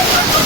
Oh, my God.